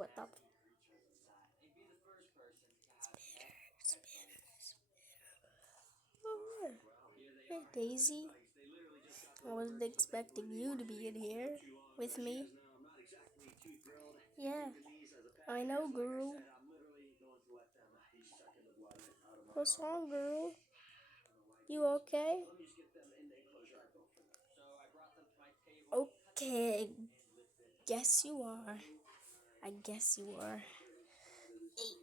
What the? Oh, hey, Daisy. I wasn't expecting you to be in here with me. Yeah, I know, girl. What's wrong, girl? You okay? Okay, guess you are. I guess you are. Hey,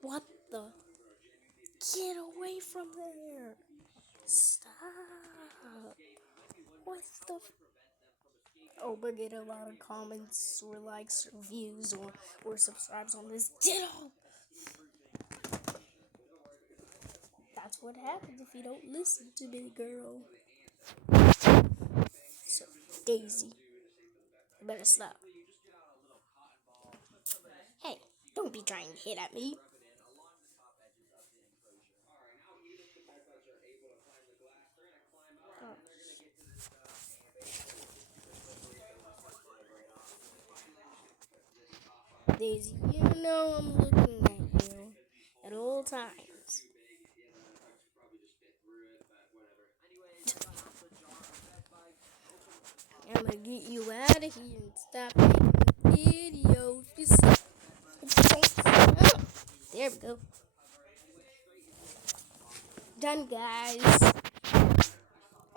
what the? Get away from there! Stop! What the? Oh, but get a lot of comments or likes or views or subscribes on this. Get off! That's what happens if you don't listen to me, girl. So, Daisy, you better stop. Hey, don't be trying to hit at me. Oh. Daisy, you know I'm looking at you at all times. I'm gonna get you out of here and stop making videos. There we go. Done, guys.